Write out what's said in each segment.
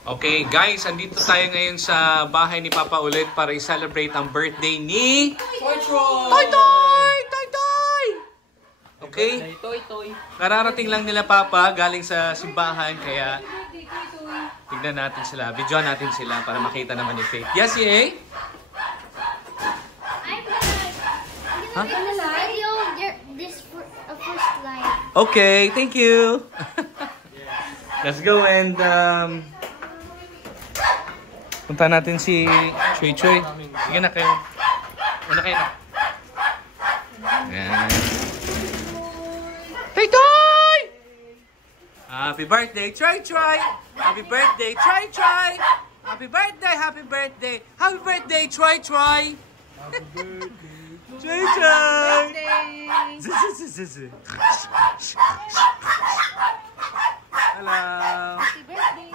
Okay guys, andito tayo ngayon sa bahay ni Papa ulit para i-celebrate ang birthday ni Toy Troy! Toy Toy! Toy Toy! Okay? Toy. Kararating lang nila Papa galing sa simbahan kaya tignan natin sila, videoan natin sila para makita naman ni Faith. Yes, EA? Huh? Video this first line. Okay, thank you. Let's go and punta natin si Choy Choy. Sige na kayo. Una kayo na. Yan. Toy Toy! Happy birthday, Choy Choy! Happy birthday, Choy Choy! Happy birthday, happy birthday! Happy birthday, Choy Choy! Happy birthday! Choy Choy! Hello! Happy birthday,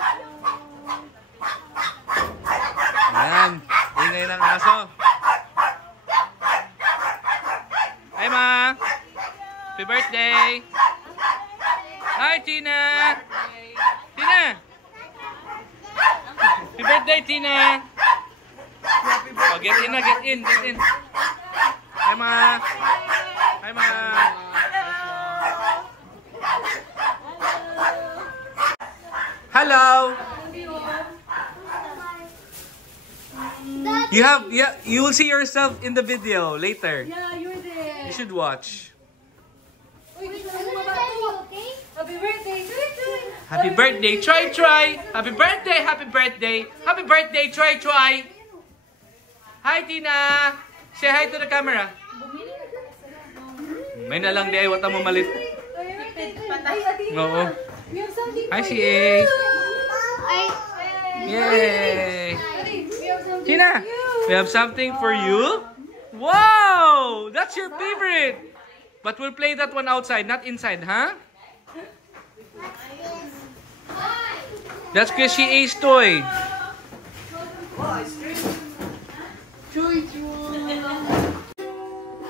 Ayan, ingay ng aso. Hi Ma! Happy birthday! Hi Tina! Tina! Happy birthday Tina! Oh, get in na, get in. Hi Ma! Hi Ma! Hello! You will see yourself in the video later. Yeah, you're there. You should watch. Happy birthday, Troy. Happy birthday, Troy Troy! Happy birthday, happy birthday! Happy birthday, Troy Troy! Hi, Tina! Say hi to the camera. May nalang di ay wata mo malit. Oo. Hi, CA! Yay! Tina, we have something for you. Wow! That's your favorite! But we'll play that one outside, not inside, huh? That's Chrissy A's toy.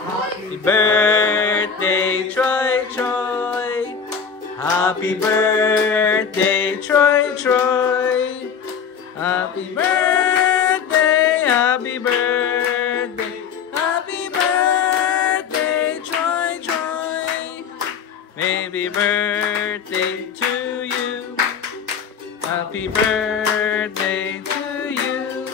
Happy birthday, Troy Troy. Happy birthday, Troy Troy. Happy birthday, happy birthday. Happy birthday, Troy Troy. Happy birthday to you. Happy birthday to you.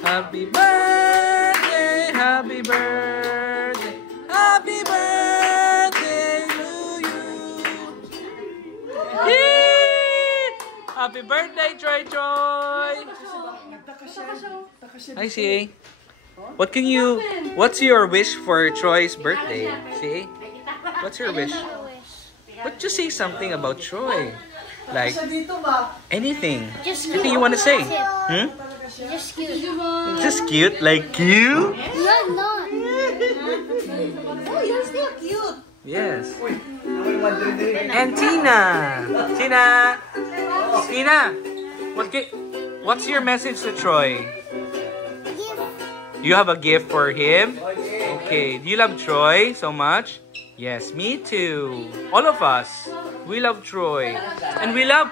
Happy birthday, happy birthday. Happy birthday to you. Yay! Happy birthday, Troy Troy. Hi, CA. What's your wish for Troy's birthday? CA? What's your wish? But just say something about Troy. Like, anything. Anything you want to say. Hmm? Just cute. Just cute? Like cute? You're not. Oh, you're still cute. Yes. And Tina. Tina, what's your message to Troy? You have a gift for him? Okay. Do you love Troy so much? Yes, me too. All of us. We love Troy. And we love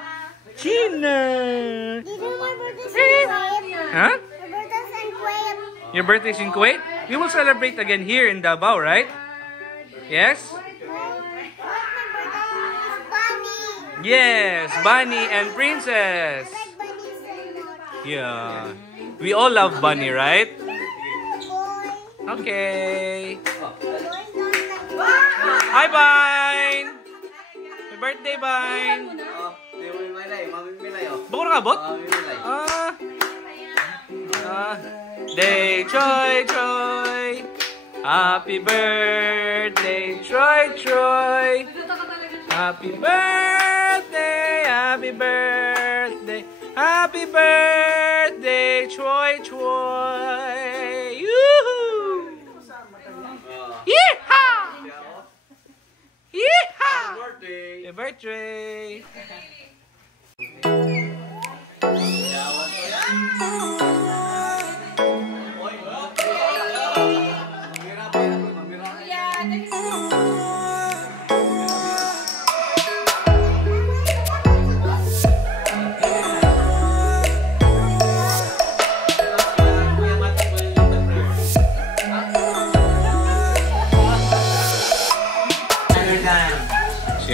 Tina. Did you know my birthday's in Kuwait? Huh? My birthday's in Kuwait. Your birthday's in Kuwait? We will celebrate again here in Davao, right? Yes? Yes, Bunny and Princess. Yeah. We all love Bunny, right? Okay. Hi, Vine! Happy birthday, Vine! Bako nakabot? Day, Troy, Troy! Happy birthday, Troy, Troy! Happy birthday, happy birthday, happy birthday, Troy, Troy! Yoo-hoo! Yeehaw! Yeehaw! Happy birthday!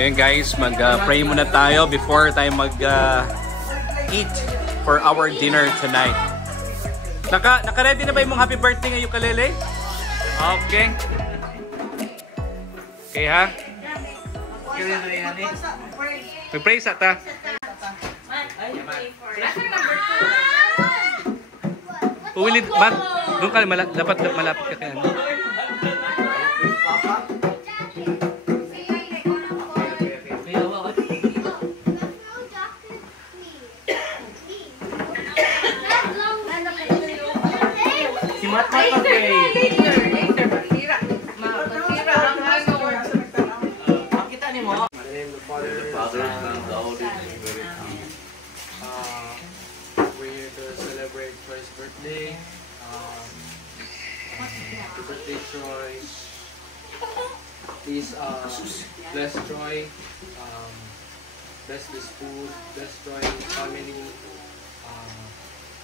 Ayan guys, mag-pray muna tayo before tayo mag-eat for our dinner tonight. Naka-ready na ba yung happy birthday ngayon, Kalele? Okay. Okay ha? Mag-pray sa ta. Puwilid, Matt. Doon ka, dapat malapit ka kaya. Si Matt mag-pray. We're here to celebrate Troy's birthday. Happy birthday, Troy. Please bless Troy. Bless this food. Bless Troy's family.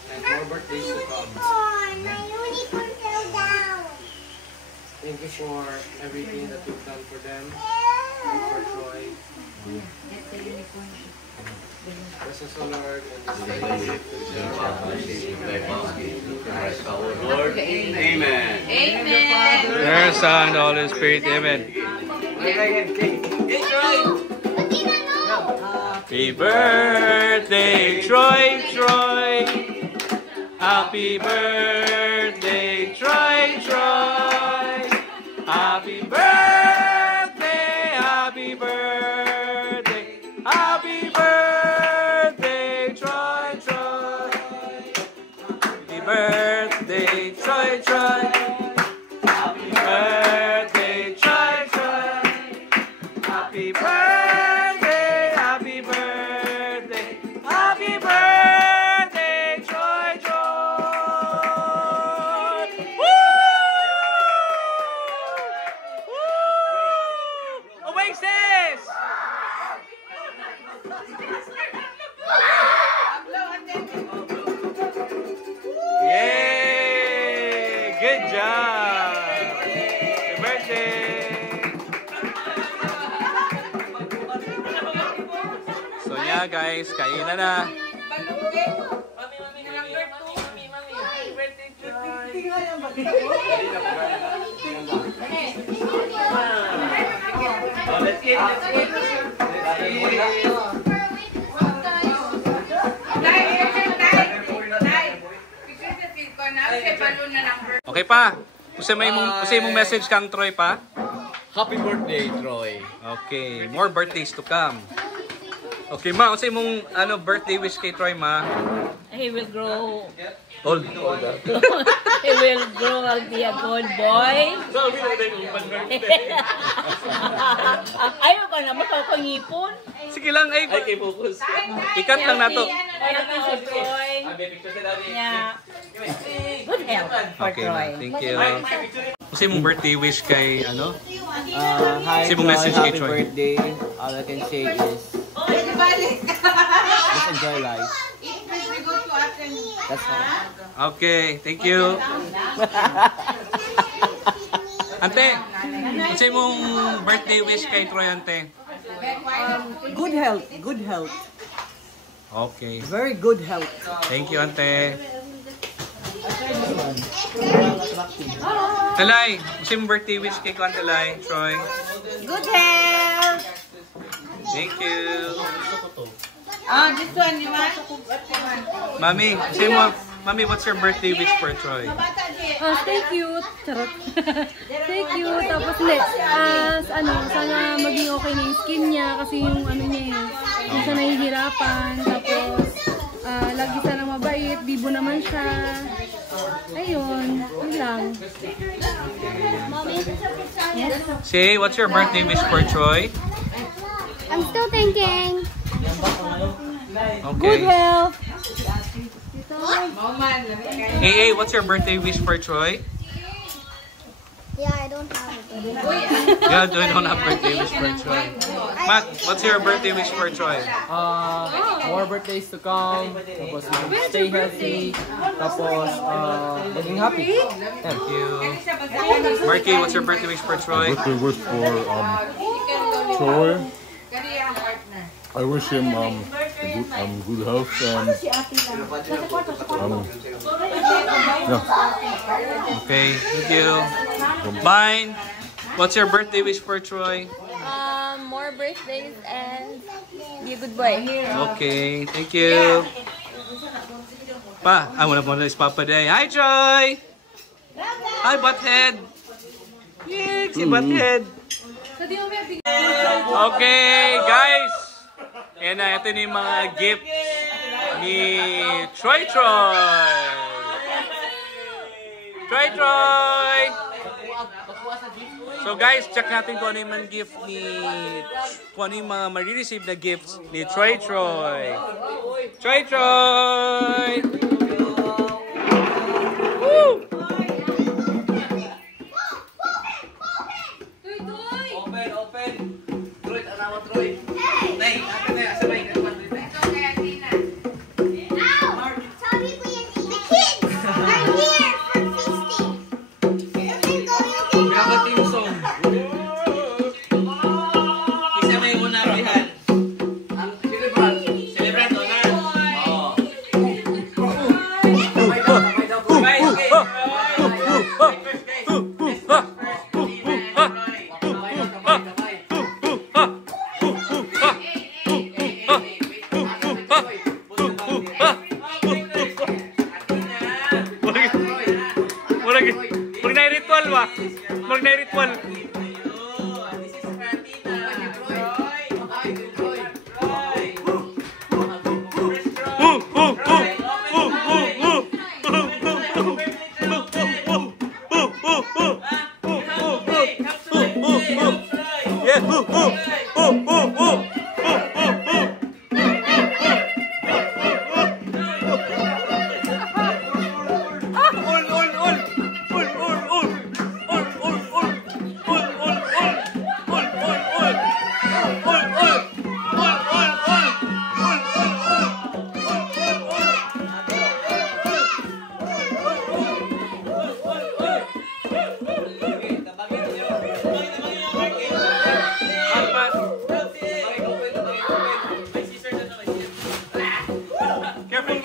And more birthdays to come. My unicorn fell down. Thank you for everything that you've done for them. Thank you for Troy. Bless us, O Lord, and this day Lord. Amen. Their Son, the Holy Spirit. Amen. Happy birthday, Troy, Troy. Happy birthday, Troy, Troy. Happy birthday, happy birthday, happy birthday, Troy, Troy. Happy birthday, Troy, Troy. Happy birthday, Troy, Troy. Happy birthday, happy birthday, happy birthday, Troy, Troy. Woo! Woo! Oasis! Yay! Good job! Happy birthday! So yeah guys, kainan na. Let's eat. Okay pa. Usay mong message kang Troy pa. Happy birthday, Troy. Okay, more birthdays to come. Okay ma, usay mong birthday wish kay Troy ma. He will grow. Old. He will grow and be a good boy. Ayaw ka na, makakangipon. Sige lang ay focus. Ikat lang nato. Healthy si Troy. Yeah. Good health for Okay, Troy. ma. Thank you. Usay mong birthday wish kay Hi, Kasi mong message kay happy Troy. birthday. All I can say is just enjoy life. That's all. Okay, thank you. Ante, usay mong birthday wish kay Troy ante. Good health, good health. Okay. Very good health. Thank you ante. Talay, usay mong birthday wish kay Kuan Talay, Troy. Good health. Thank you. This one, di ba? Mami, usay mo, Mami, what's your birthday wish for Troy? Stay cute. Charot. Stay cute. Tapos sana maging okay na yung skin niya kasi yung niya yung siya nahihirapan. Tapos, lagi sana mabait. Bibo naman siya. Ayun. Yun lang. Yes. Say, what's your birthday wish for Troy? I'm still thinking. Okay. Good health. Hey, what's your birthday wish for Troy? Yeah, I don't have it. Yeah, we don't have birthday wish for Troy. Matt, what's your birthday wish for Troy? More birthdays to come. Tapos stay healthy. Tapos maging happy. Thank you. Marky, what's your birthday wish for Troy? Birthday wish for Troy. I wish him good health and yeah. Okay, thank you. Mine. What's your birthday wish for Troy? More birthdays and be a good boy. Okay, thank you. Pa, wala is Papa Day. Hi, Troy! Hi, Butthead! Yay, si Butthead! Okay, guys! Ayan na, ito na yung mga gifts ni Troy! Troy! So guys, check natin kung ano yung mga gift ni... kung ano yung mga marireceive na gifts ni Troy! Woo! Open. Troy, tanawa Troy. Nay, akin na, sabay ka naman. Sorry, Kuya D. The kids are here for feasting. You can go. Pinaka team song. Isa may unabihan. Ang celebrant, honor. Oo. Sabay daw. Okay. Mag na ritual.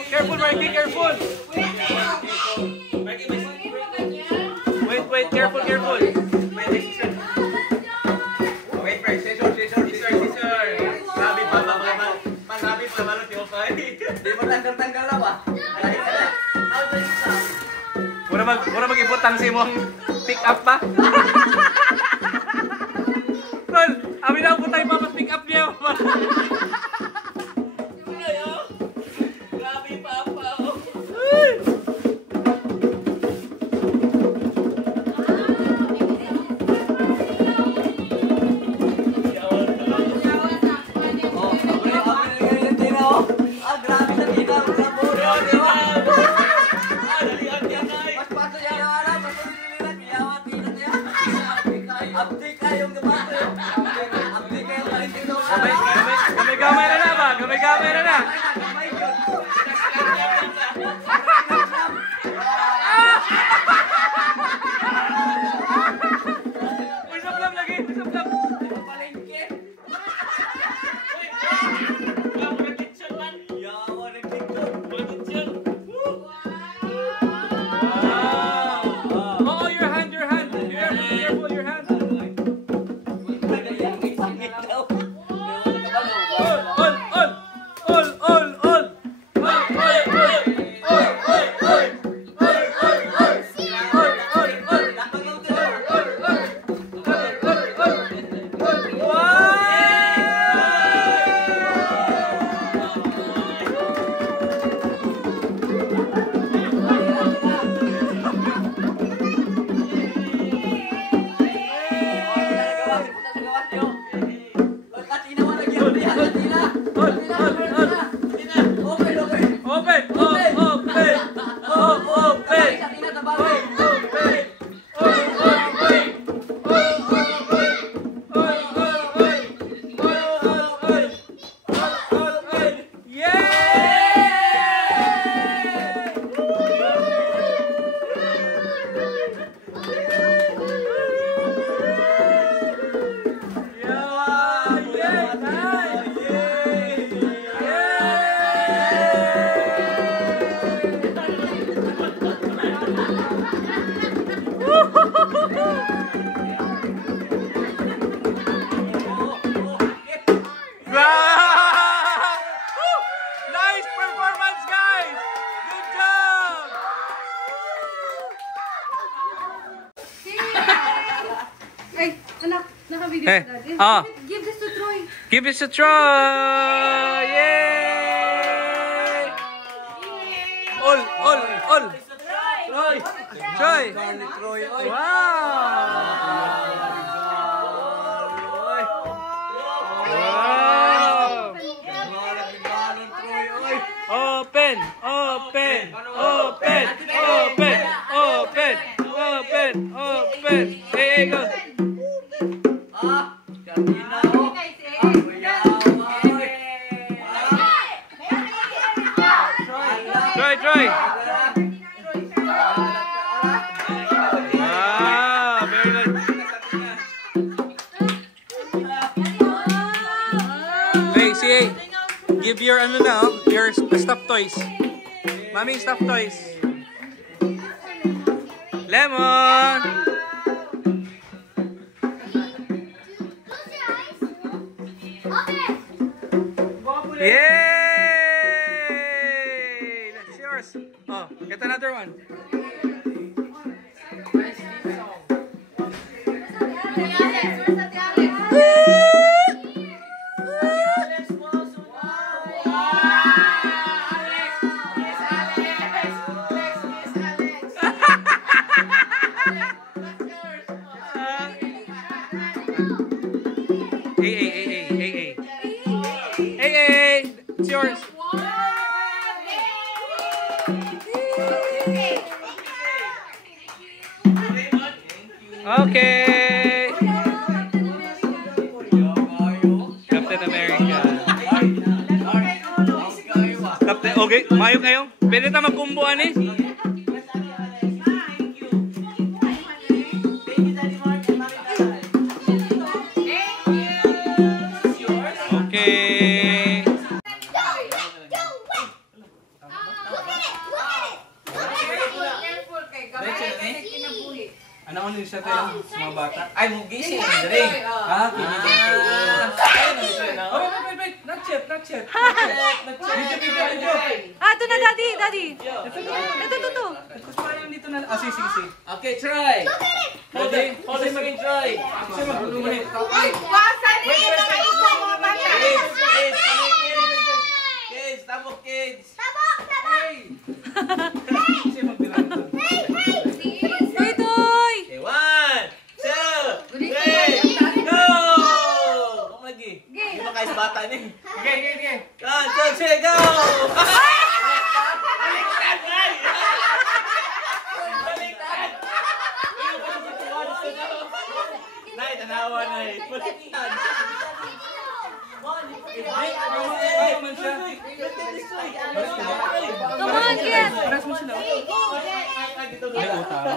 Careful, Marky, careful! Wait, careful! Wait, first. Scissor. Grabe pa, balot yung fight. Di mo tanggal lang ba? Mura mag-iputang si mo. Pick up pa. Tol, amin na putay pa mas pick up niya. Grabe pa. Hey. Ah. Give this to Troy. Give this a try! Yay! All! Troy! Wow! Open! Hey, go! Try! Wow, very good. Hey, CA, give your your stuffed toys. Mommy, stuffed toys. Lemon. Yay! That's yours. Oh, get another one. Hey, it's yours. Okay. Captain America. Captain, okay, mayo kayo. Pwede na magkumbuan eh. Okay. Ano ano siya tayo sa mga bata? Ay, mugising. Dali. Ah, wait. Not yet. Video. Ah, ito na, Daddy. Ito. Tapos parang dito na. Ah, sige. Okay, try. Hold it maging try. Kasi magluluman eh. Kids, tabok kids. Kasi magbilang ito. Toy! Okay, 1, 2, 3, go! Kung lagi. Hindi ba kayo bata niya? Okay. 1, 2, 3, go! Baliktad! Nay, tanawa na eh. Baliktad! Come on, kids! Paras mo sila. Ay, tama.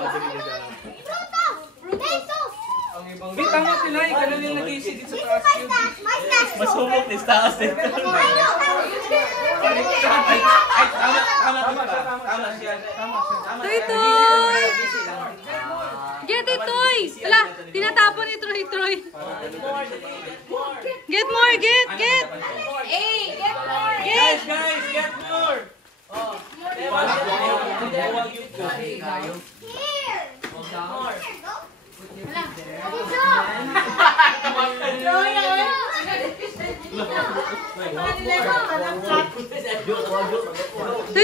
Wait, tama sila. Ikaw yung nag-iisip dito sa taas yun. Masumok ni taas eh. Ay, tama siya. Toy! Get it, Toy! Wala, tinatapon ni Troy. Get more, get! Hey, get more. Get! Guys, get more!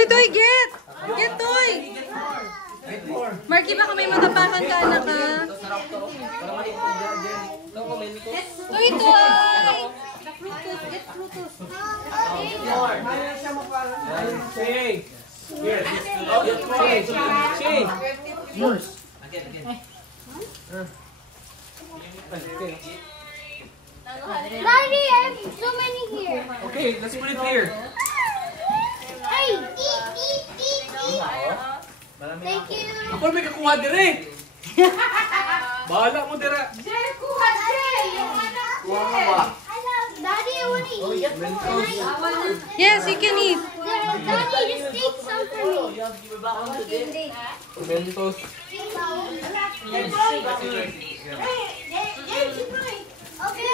Toy, get! Get, Toy! Marky, baka may matapakan ka, anak, ha? Toy! Get Frutos! Hey! Here. Say. Yours. Again. Daddy, I have so many here. Okay, let's put it here. Hey, eat. Thank you. Ako may kakuha dire. Bahala mo dira. Jay, kuha, Jay. Yung anak ko. Daddy, I want to eat. Yes, you can eat. Daddy, just take some for me. Mentos. Okay,